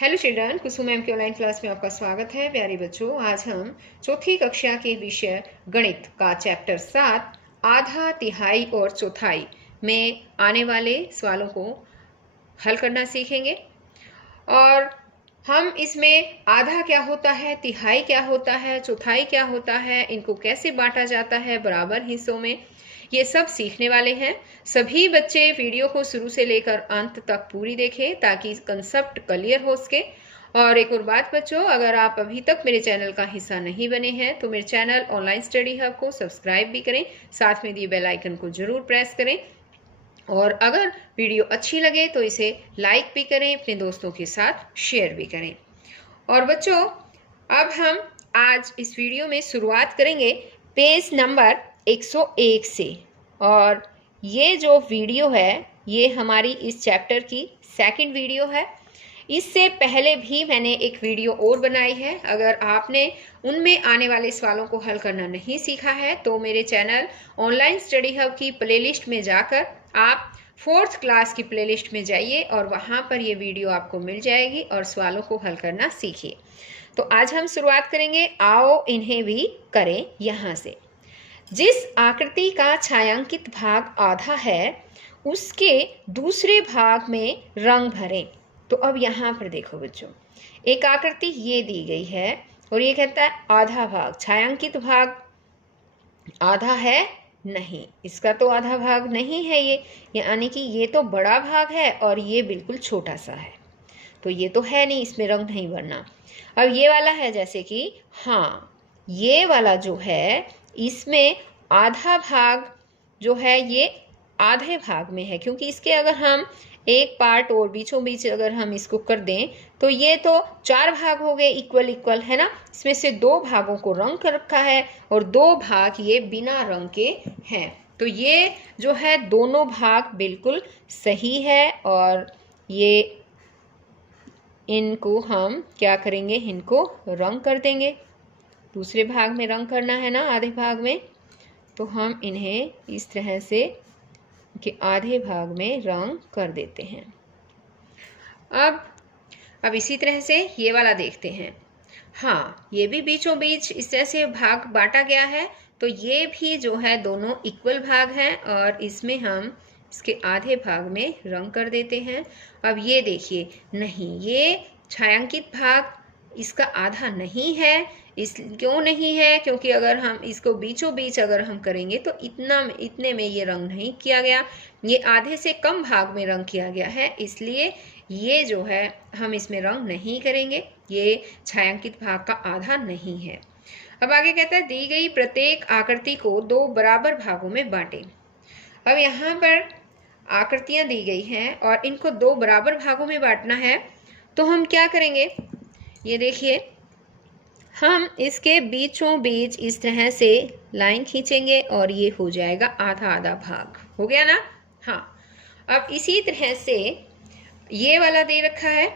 Hello children, कुसुम ma'am की online class में आपका स्वागत है। प्यारे बच्चों, आज हम चौथी कक्षा के विषय गणित का चैप्टर 7 आधा, तिहाई और चौथाई में आने वाले सवालों को हल करना सीखेंगे। और हम इसमें आधा क्या होता है, तिहाई क्या होता है, चौथाई क्या होता है, इनको कैसे बांटा जाता है बराबर हिस्सों में, ये सब सीखने वाले हैं। सभी बच्चे वीडियो को शुरू से लेकर अंत तक पूरी देखें ताकि कंसेप्ट क्लियर हो सके। और एक और बात बच्चों, अगर आप अभी तक मेरे चैनल का हिस्सा नहीं बने हैं तो मेरे चैनल ऑनलाइन स्टडी हब को सब्सक्राइब भी करें, साथ में दिए बेल आइकन को जरूर प्रेस करें। और अगर वीडियो अच्छी लगे तो इसे लाइक भी करें, अपने दोस्तों के साथ शेयर भी करें। और बच्चों, अब हम आज इस वीडियो में शुरुआत करेंगे पेज नंबर 101 से। और ये जो वीडियो है ये हमारी इस चैप्टर की सेकंड वीडियो है। इससे पहले भी मैंने एक वीडियो और बनाई है। अगर आपने उनमें आने वाले सवालों को हल करना नहीं सीखा है तो मेरे चैनल ऑनलाइन स्टडी हब की प्लेलिस्ट में जाकर आप 4th क्लास की प्लेलिस्ट में जाइए और वहाँ पर ये वीडियो आपको मिल जाएगी और सवालों को हल करना सीखिए। तो आज हम शुरुआत करेंगे, आओ इन्हें भी करें यहाँ से। जिस आकृति का छायांकित भाग आधा है उसके दूसरे भाग में रंग भरें। तो अब यहाँ पर देखो बच्चों, एक आकृति ये दी गई है और ये कहता है आधा भाग, छायांकित भाग आधा है नहीं, इसका तो आधा भाग नहीं है ये, यानी कि ये तो बड़ा भाग है और ये बिल्कुल छोटा सा है, तो ये तो है नहीं, इसमें रंग नहीं भरना। अब ये वाला है, जैसे कि हाँ ये वाला जो है इसमें आधा भाग जो है ये आधे भाग में है, क्योंकि इसके अगर हम एक पार्ट और बीचों बीच अगर हम इसको कर दें तो ये तो 4 भाग हो गए, इक्वल इक्वल है ना। इसमें से 2 भागों को रंग कर रखा है और 2 भाग ये बिना रंग के हैं। तो ये जो है दोनों भाग बिल्कुल सही है और ये इनको हम क्या करेंगे, इनको रंग कर देंगे। दूसरे भाग में रंग करना है ना, आधे भाग में, तो हम इन्हें इस तरह से कि आधे भाग में रंग कर देते हैं। अब इसी तरह से ये वाला देखते हैं। हाँ, ये भी बीचों बीच इस तरह से भाग बांटा गया है, तो ये भी जो है दोनों इक्वल भाग हैं और इसमें हम इसके आधे भाग में रंग कर देते हैं। अब ये देखिए, नहीं, ये छायांकित भाग इसका आधा नहीं है। इस क्यों नहीं है? क्योंकि अगर हम इसको बीचों बीच अगर हम करेंगे तो इतने में ये रंग नहीं किया गया, ये आधे से कम भाग में रंग किया गया है, इसलिए ये जो है हम इसमें रंग नहीं करेंगे, ये छायांकित भाग का आधा नहीं है। अब आगे कहता है दी गई प्रत्येक आकृति को 2 बराबर भागों में बांटें। अब यहाँ पर आकृतियां दी गई हैं और इनको 2 बराबर भागों में बांटना है, तो हम क्या करेंगे, ये देखिए, हम इसके बीचों बीच इस तरह से लाइन खींचेंगे और ये हो जाएगा आधा आधा भाग, हो गया ना। हाँ, अब इसी तरह से ये वाला दे रखा है,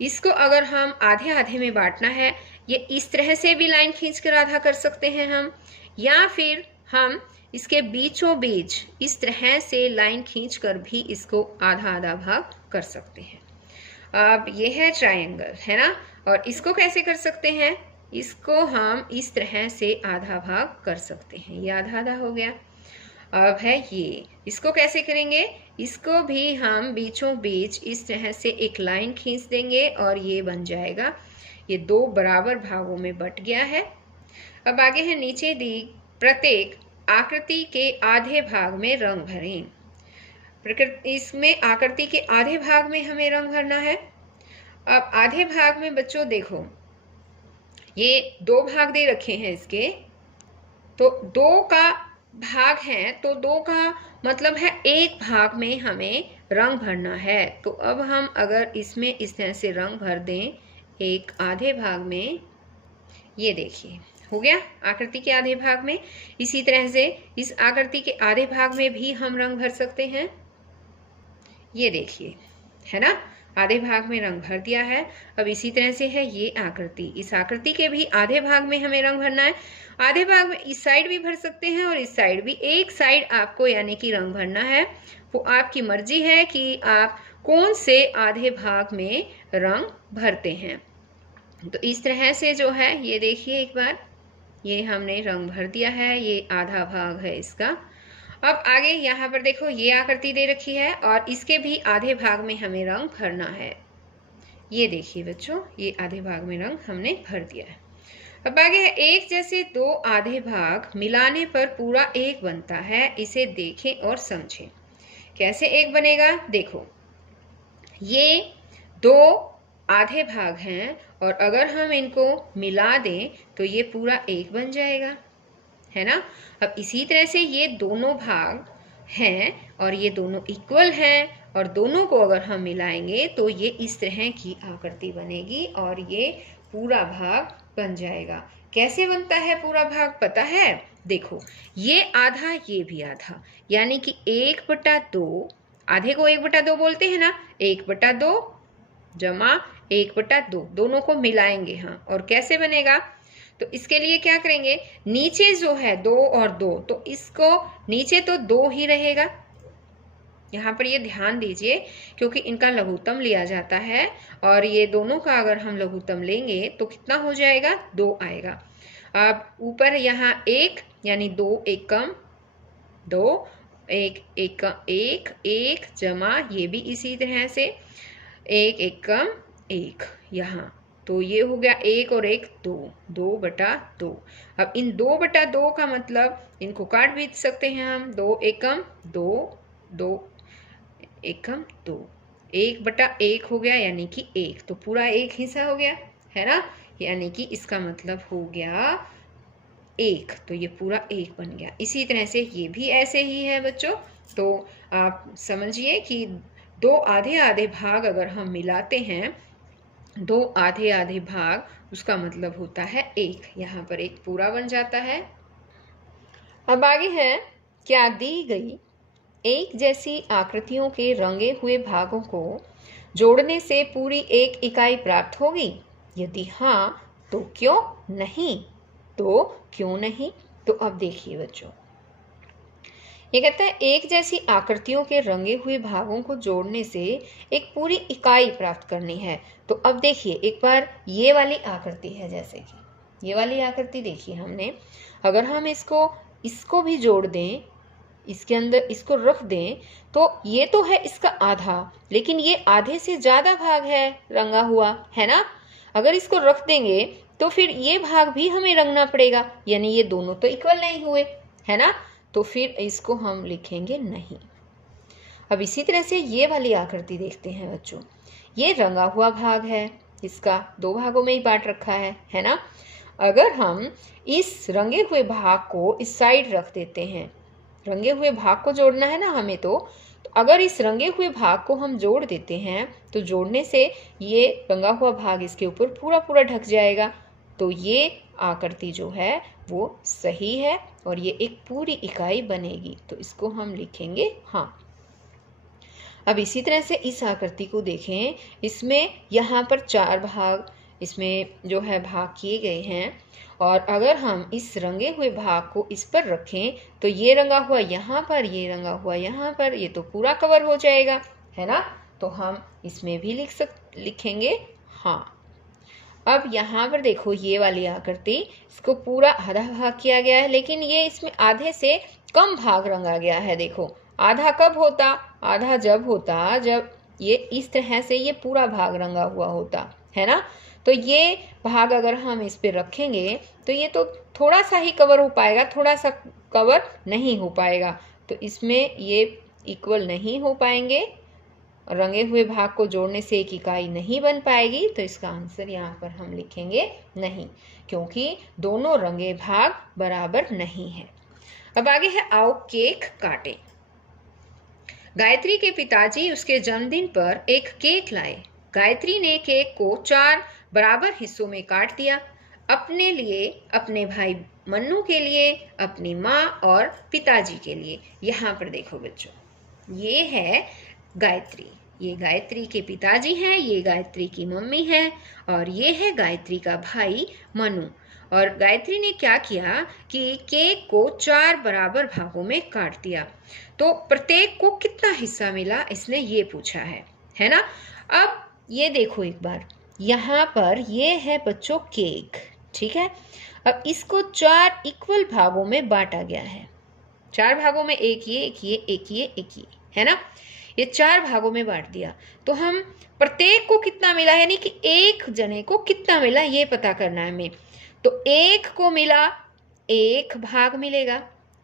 इसको अगर हम आधे आधे में बांटना है, ये इस तरह से भी लाइन खींचकर आधा कर सकते हैं हम, या फिर हम इसके बीचों बीच इस तरह से लाइन खींचकर भी इसको आधा आधा भाग कर सकते हैं। अब ये है ट्रायंगल, है ना, और इसको कैसे कर सकते हैं, इसको हम इस तरह से आधा भाग कर सकते हैं, ये आधा आधा हो गया। अब है ये, इसको कैसे करेंगे, इसको भी हम बीचों बीच इस तरह से एक लाइन खींच देंगे और ये बन जाएगा, ये 2 बराबर भागों में बट गया है। अब आगे है नीचे दी प्रत्येक आकृति के आधे भाग में रंग भरें। इसमें आकृति के आधे भाग में हमें रंग भरना है। अब आधे भाग में बच्चों देखो, ये 2 भाग दे रखे हैं इसके, तो 2 का भाग है, तो 2 का मतलब है 1 भाग में हमें रंग भरना है। तो अब हम अगर इसमें इस तरह से रंग भर दें एक आधे भाग में, ये देखिए हो गया आकृति के आधे भाग में। इसी तरह से इस आकृति के आधे भाग में भी हम रंग भर सकते हैं, ये देखिए, है ना, आधे भाग में रंग भर दिया है। अब इसी तरह से है ये आकृति, इस आकृति के भी आधे भाग में हमें रंग भरना है। आधे भाग में इस साइड भी भर सकते हैं और इस साइड भी, एक साइड आपको यानी कि रंग भरना है, वो आपकी मर्जी है कि आप कौन से आधे भाग में रंग भरते हैं। तो इस तरह से जो है ये देखिए एक बार, ये हमने रंग भर दिया है, ये आधा भाग है इसका। अब आगे यहाँ पर देखो ये आकृति दे रखी है और इसके भी आधे भाग में हमें रंग भरना है। ये देखिए बच्चों, ये आधे भाग में रंग हमने भर दिया है। अब आगे है, एक जैसे दो आधे भाग मिलाने पर पूरा एक बनता है, इसे देखें और समझें। कैसे एक बनेगा, देखो ये दो आधे भाग हैं और अगर हम इनको मिला दें तो ये पूरा एक बन जाएगा, है ना। अब इसी तरह से ये दोनों भाग हैं और ये दोनों इक्वल हैं और दोनों को अगर हम मिलाएंगे तो ये इस तरह की आकृति बनेगी और ये पूरा भाग बन जाएगा। कैसे बनता है पूरा भाग पता है, देखो ये आधा ये भी आधा, यानी कि 1/2, आधे को 1/2 बोलते हैं ना, 1/2 जमा 1/2, दोनों को मिलाएंगे हाँ। और कैसे बनेगा, तो इसके लिए क्या करेंगे, नीचे जो है 2 और 2, तो इसको नीचे तो 2 ही रहेगा, यहाँ पर ये ध्यान दीजिए क्योंकि इनका लघुत्तम लिया जाता है और ये दोनों का अगर हम लघुत्तम लेंगे तो कितना हो जाएगा, 2 आएगा। अब ऊपर यहाँ 1 यानी 2 एकम 2, 1 एकम 1, 1 जमा ये भी इसी तरह से 1 एकम 1 यहाँ, तो ये हो गया 1 और 1 2, 2/2। अब इन 2/2 का मतलब इनको काट भी सकते हैं हम, 2 एकम 2, 2 एकम 2, 1/1 हो गया यानी कि 1, तो पूरा एक हिस्सा हो गया, है ना, यानी कि इसका मतलब हो गया 1, तो ये पूरा 1 बन गया। इसी तरह से ये भी ऐसे ही है बच्चों, तो आप समझिए कि दो आधे आधे भाग अगर हम मिलाते हैं, दो आधे आधे भाग, उसका मतलब होता है 1, यहाँ पर 1 पूरा बन जाता है। अब आगे है, क्या दी गई एक जैसी आकृतियों के रंगे हुए भागों को जोड़ने से पूरी एक इकाई प्राप्त होगी, यदि हाँ तो क्यों नहीं, तो क्यों नहीं। तो अब देखिए बच्चों, ये कहता है एक जैसी आकृतियों के रंगे हुए भागों को जोड़ने से एक पूरी इकाई प्राप्त करनी है। तो अब देखिए एक बार ये वाली आकृति है, जैसे कि ये वाली आकृति देखिए हमने, अगर हम इसको भी जोड़ दें, इसके अंदर इसको रख दें, तो ये तो है इसका आधा, लेकिन ये आधे से ज़्यादा भाग है रंगा हुआ, है ना। अगर इसको रख देंगे तो फिर ये भाग भी हमें रंगना पड़ेगा, यानी ये दोनों तो इक्वल नहीं हुए, है ना, तो फिर इसको हम लिखेंगे नहीं। अब इसी तरह से ये वाली आकृति देखते हैं बच्चों, ये रंगा हुआ भाग है, इसका 2 भागों में ही बांट रखा है ना। अगर हम इस रंगे हुए भाग को इस साइड रख देते हैं, रंगे हुए भाग को जोड़ना है ना हमें, तो अगर इस रंगे हुए भाग को हम जोड़ देते हैं तो जोड़ने से ये रंगा हुआ भाग इसके ऊपर पूरा पूरा ढक जाएगा, तो ये आकृति जो है वो सही है और ये एक पूरी इकाई बनेगी, तो इसको हम लिखेंगे हाँ। अब इसी तरह से इस आकृति को देखें, इसमें यहाँ पर 4 भाग इसमें जो है भाग किए गए हैं, और अगर हम इस रंगे हुए भाग को इस पर रखें तो ये रंगा हुआ यहाँ पर, ये रंगा हुआ यहाँ पर, ये तो पूरा कवर हो जाएगा, है ना। तो हम इसमें भी लिखेंगे हाँ। अब यहाँ पर देखो ये वाली आकृति, इसको पूरा आधा भाग किया गया है, लेकिन ये इसमें आधे से कम भाग रंगा गया है। देखो आधा कब होता, आधा जब होता जब ये इस तरह से ये पूरा भाग रंगा हुआ होता, है ना। तो ये भाग अगर हम इस पे रखेंगे तो ये तो थोड़ा सा ही कवर हो पाएगा, थोड़ा सा कवर नहीं हो पाएगा, तो इसमें ये इक्वल नहीं हो पाएंगे, रंगे हुए भाग को जोड़ने से एक इकाई नहीं बन पाएगी, तो इसका आंसर यहाँ पर हम लिखेंगे नहीं, क्योंकि दोनों रंगे भाग बराबर नहीं है। अब आगे है, आओ केक काटें। गायत्री के पिताजी उसके जन्मदिन पर एक केक लाए। गायत्री ने केक को 4 बराबर हिस्सों में काट दिया, अपने लिए, अपने भाई मन्नू के लिए, अपनी माँ और पिताजी के लिए। यहाँ पर देखो बच्चों, ये है गायत्री, ये गायत्री के पिताजी हैं, ये गायत्री की मम्मी है और ये है गायत्री का भाई मनु। और गायत्री ने क्या किया कि केक को 4 बराबर भागों में काट दिया। तो प्रत्येक को कितना हिस्सा मिला, इसने ये पूछा है। है ना। अब ये देखो एक बार, यहाँ पर ये है बच्चों केक, ठीक है। अब इसको 4 इक्वल भागों में बांटा गया है, 4 भागों में, एक ये, एक ये, एक ये, एक ये, है ना। ये 4 भागों में बांट दिया, तो हम प्रत्येक को कितना मिला, यानी कि एक जने को कितना मिला ये पता करना है हमें। तो एक को मिला 1 भाग मिलेगा,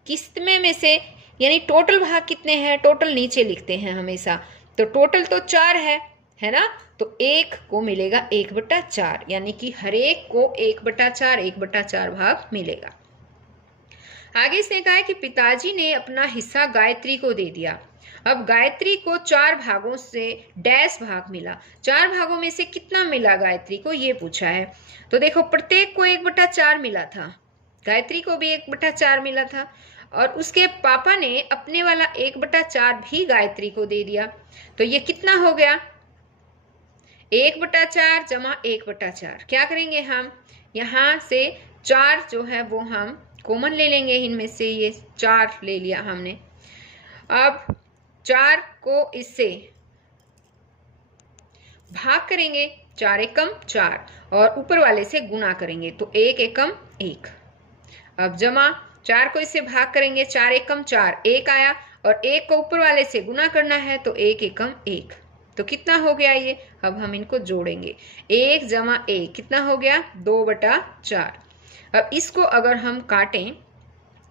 कितने में से, यानी टोटल भाग कितने हैं, टोटल नीचे लिखते हैं हमेशा, तो टोटल तो 4 है ना। तो 1 को मिलेगा 1/4, यानी कि हर एक को 1/4 भाग मिलेगा। आगे इसने कहा है कि पिताजी ने अपना हिस्सा गायत्री को दे दिया। अब गायत्री को 4 भागों से डैश भाग मिला, 4 भागों में से कितना मिला गायत्री को ये पूछा है। तो देखो प्रत्येक को 1/4 मिला था, गायत्री को भी 1/4 मिला था, और उसके पापा ने अपने वाला 1/4 भी गायत्री को दे दिया। तो ये कितना हो गया, 1/4 जमा 1/4। क्या करेंगे हम, यहाँ से 4 जो है वो हम कॉमन ले लेंगे, इनमें से ये 4 ले लिया हमने। अब 4 को इससे भाग करेंगे, 4 एकम 4, और ऊपर वाले से गुना करेंगे, तो 1 एकम 1। अब जमा 4 को इससे भाग करेंगे, 4 एकम 4, 1 आया, और 1 को ऊपर वाले से गुना करना है, तो 1 एकम 1। तो कितना हो गया ये, अब हम इनको जोड़ेंगे, 1 जमा 1 कितना हो गया, 2/4। अब इसको अगर हम काटें,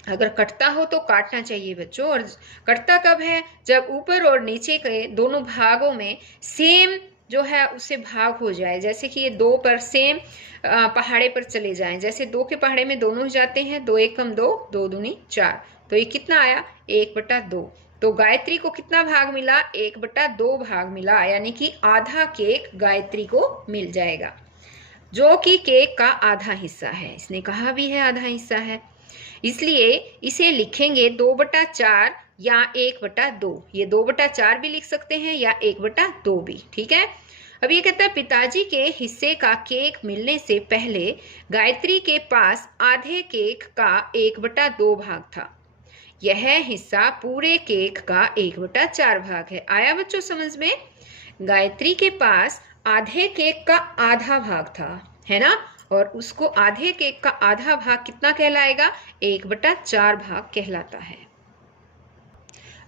अगर कटता हो तो काटना चाहिए बच्चों, और कटता कब है, जब ऊपर और नीचे के दोनों भागों में सेम जो है उससे भाग हो जाए, जैसे कि ये 2 पर सेम पहाड़े पर चले जाएं, जैसे 2 के पहाड़े में दोनों ही जाते हैं, 2 एकम 2, 2 दूनी 4, तो ये कितना आया 1/2। तो गायत्री को कितना भाग मिला, 1/2 भाग मिला, यानी कि आधा केक गायत्री को मिल जाएगा, जो कि केक का आधा हिस्सा है। इसने कहा भी है आधा हिस्सा है, इसलिए इसे लिखेंगे 2/4 या 1/2। ये 2/4 भी लिख सकते हैं या 1/2 भी, ठीक है। अब ये कहता है पिताजी के हिस्से का केक मिलने से पहले गायत्री के पास आधे केक का 1/2 भाग था। यह हिस्सा पूरे केक का 1/4 भाग है। आया बच्चों समझ में, गायत्री के पास आधे केक का आधा भाग था, है ना, और उसको आधे केक का आधा भाग कितना कहलाएगा, 1/4 भाग कहलाता है।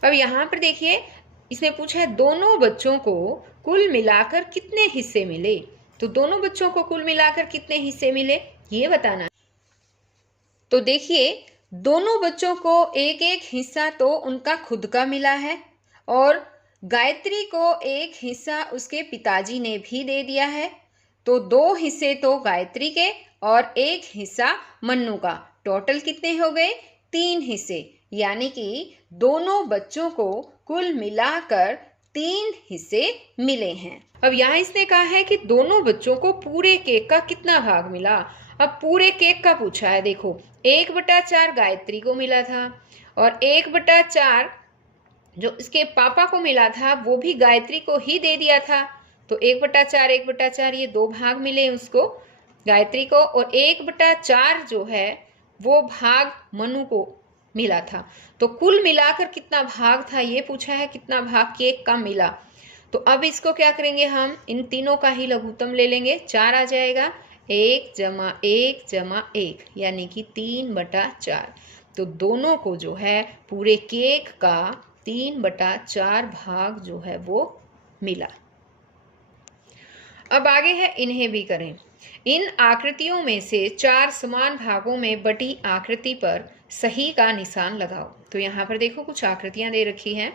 अब यहाँ पर देखिए इसने पूछा है दोनों बच्चों को कुल मिलाकर कितने हिस्से मिले। तो दोनों बच्चों को कुल मिलाकर कितने हिस्से मिले ये बताना। तो देखिए दोनों बच्चों को एक एक हिस्सा तो उनका खुद का मिला है, और गायत्री को एक हिस्सा उसके पिताजी ने भी दे दिया है। तो 2 हिस्से तो गायत्री के और 1 हिस्सा मन्नू का, टोटल कितने हो गए 3 हिस्से, यानी कि दोनों बच्चों को कुल मिलाकर 3 हिस्से मिले हैं। अब यहाँ इसने कहा है कि दोनों बच्चों को पूरे केक का कितना भाग मिला। अब पूरे केक का पूछा है, देखो 1/4 गायत्री को मिला था, और 1/4 जो इसके पापा को मिला था वो भी गायत्री को ही दे दिया था। तो 1/4 1/4 ये 2 भाग मिले उसको, गायत्री को, और 1/4 जो है वो भाग मनु को मिला था। तो कुल मिलाकर कितना भाग था ये पूछा है, कितना भाग केक का मिला। तो अब इसको क्या करेंगे, हम इन तीनों का ही लघुत्तम ले लेंगे, 4 आ जाएगा, 1 जमा 1 जमा 1 यानी कि 3/4। तो दोनों को जो है पूरे केक का 3/4 भाग जो है वो मिला। अब आगे है इन्हें भी करें। इन आकृतियों में से 4 समान भागों में बटी आकृति पर सही का निशान लगाओ। तो यहाँ पर देखो कुछ आकृतियां दे रखी हैं।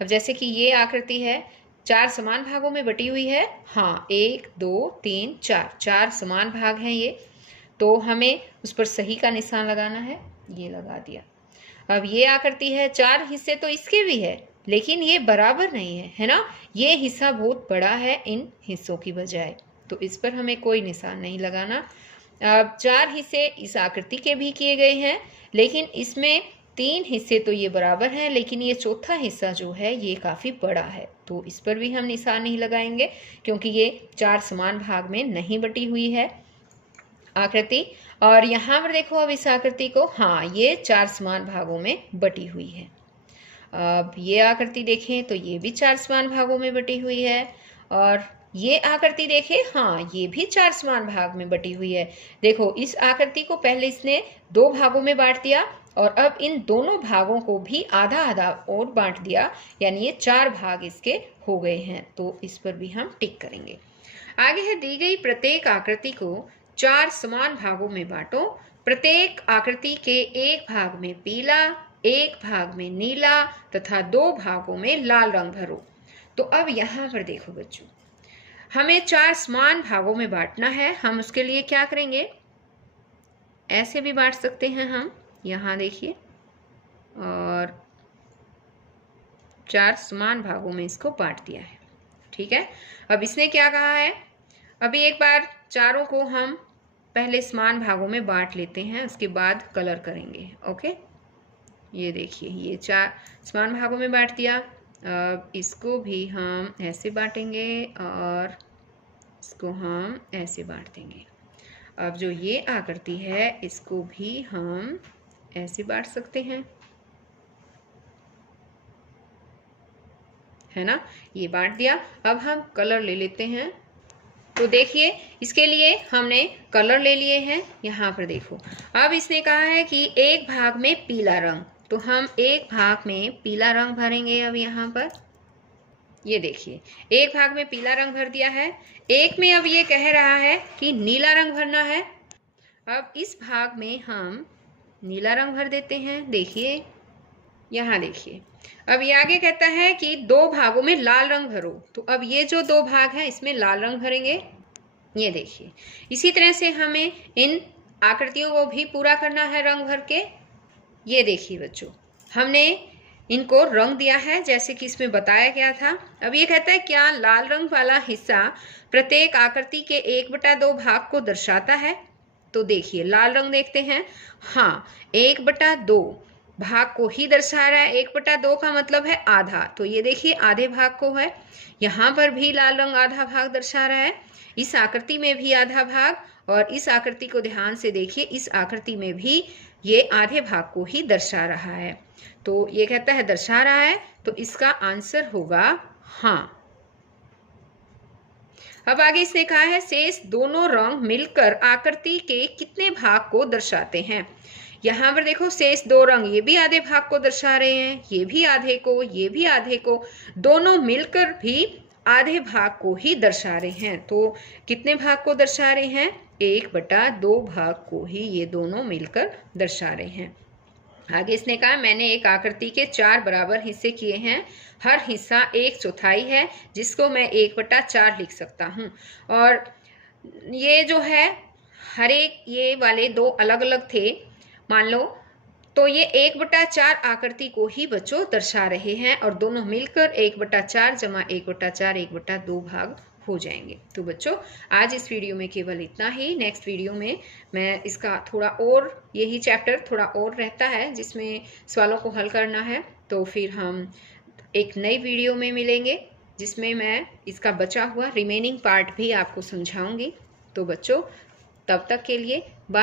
अब जैसे कि ये आकृति है 4 समान भागों में बटी हुई है, हाँ 1 2 3 4 4 समान भाग हैं ये, तो हमें उस पर सही का निशान लगाना है, ये लगा दिया। अब ये आकृति है 4 हिस्से तो इसके भी है, लेकिन ये बराबर नहीं है ना, ये हिस्सा बहुत बड़ा है इन हिस्सों की बजाय, तो इस पर हमें कोई निशान नहीं लगाना। अब 4 हिस्से इस आकृति के भी किए गए हैं, लेकिन इसमें 3 हिस्से तो ये बराबर हैं, लेकिन ये चौथा हिस्सा जो है ये काफ़ी बड़ा है, तो इस पर भी हम निशान नहीं लगाएंगे क्योंकि ये 4 समान भाग में नहीं बटी हुई है आकृति। और यहाँ पर देखो अब इस आकृति को, हाँ ये 4 समान भागों में बटी हुई है। अब ये आकृति देखें तो ये भी 4 समान भागों में बटी हुई है, और ये आकृति देखें, हाँ ये भी 4 समान भाग में बटी हुई है। देखो इस आकृति को पहले इसने 2 भागों में बांट दिया और अब इन दोनों भागों को भी आधा आधा और बांट दिया, यानी ये 4 भाग इसके हो गए हैं। तो इस पर भी हम टिक करेंगे। आगे है, दी गई प्रत्येक आकृति को 4 समान भागों में बांटो। प्रत्येक आकृति के एक भाग में पीला, एक भाग में नीला तथा 2 भागों में लाल रंग भरो। तो अब यहाँ पर देखो बच्चों, हमें 4 समान भागों में बांटना है। हम उसके लिए क्या करेंगे, ऐसे भी बांट सकते हैं हम, यहाँ देखिए, और 4 समान भागों में इसको बांट दिया है। ठीक है, अब इसने क्या कहा है, अभी एक बार चारों को हम पहले समान भागों में बांट लेते हैं, उसके बाद कलर करेंगे। ओके, ये देखिए ये 4 समान भागों में बांट दिया। अब इसको भी हम ऐसे बांटेंगे और इसको हम ऐसे बांट देंगे। अब जो ये आकृति है इसको भी हम ऐसे बांट सकते हैं, है ना, ये बांट दिया। अब हम कलर ले लेते हैं। तो देखिए इसके लिए हमने कलर ले लिए हैं, यहाँ पर देखो। अब इसने कहा है कि एक भाग में पीला रंग, तो हम एक भाग में पीला रंग भरेंगे। अब यहाँ पर ये देखिए एक भाग में पीला रंग भर दिया है, एक में अब ये कह रहा है कि नीला रंग भरना है। अब इस भाग में हम नीला रंग भर देते हैं। देखिए यहाँ देखिए, अब ये आगे कहता है कि 2 भागों में लाल रंग भरो। तो अब ये जो 2 भाग हैं इसमें लाल रंग भरेंगे। ये देखिए इसी तरह से हमें इन आकृतियों को भी पूरा करना है रंग भर के। ये देखिए बच्चों, हमने इनको रंग दिया है जैसे कि इसमें बताया गया था। अब ये कहता है क्या लाल रंग वाला हिस्सा प्रत्येक आकृति के 1/2 भाग को दर्शाता है। तो देखिए लाल रंग देखते हैं, हाँ 1/2 भाग को ही दर्शा रहा है। 1/2 का मतलब है आधा, तो ये देखिए आधे भाग को है। यहाँ पर भी लाल रंग आधा भाग दर्शा रहा है, इस आकृति में भी आधा भाग, और इस आकृति को ध्यान से देखिए, इस आकृति में भी ये आधे भाग को ही दर्शा रहा है। तो ये कहता है दर्शा रहा है, तो इसका आंसर होगा हाँ। अब आगे इसने कहा है शेष दोनों रंग मिलकर आकृति के कितने भाग को दर्शाते हैं। यहाँ पर देखो शेष 2 रंग, ये भी आधे भाग को दर्शा रहे हैं, ये भी आधे को, ये भी आधे को, दोनों मिलकर भी आधे भाग को ही दर्शा रहे हैं। तो कितने भाग को दर्शा रहे हैं, 1/2 भाग को ही ये दोनों मिलकर दर्शा रहे हैं। आगे इसने कहा मैंने एक आकृति के 4 बराबर हिस्से किए हैं, हर हिस्सा 1/4 है, जिसको मैं 1/4 लिख सकता हूँ। और ये जो है हर एक ये वाले 2 अलग अलग थे मान लो, तो ये 1/4 आकृति को ही बच्चों दर्शा रहे हैं, और दोनों मिलकर 1/4 जमा 1/4 1/2 भाग हो जाएंगे। तो बच्चों आज इस वीडियो में केवल इतना ही। नेक्स्ट वीडियो में मैं इसका थोड़ा और, यही चैप्टर थोड़ा और रहता है जिसमें सवालों को हल करना है, तो फिर हम एक नई वीडियो में मिलेंगे जिसमें मैं इसका बचा हुआ रिमेनिंग पार्ट भी आपको समझाऊंगी। तो बच्चों तब तक के लिए बाय।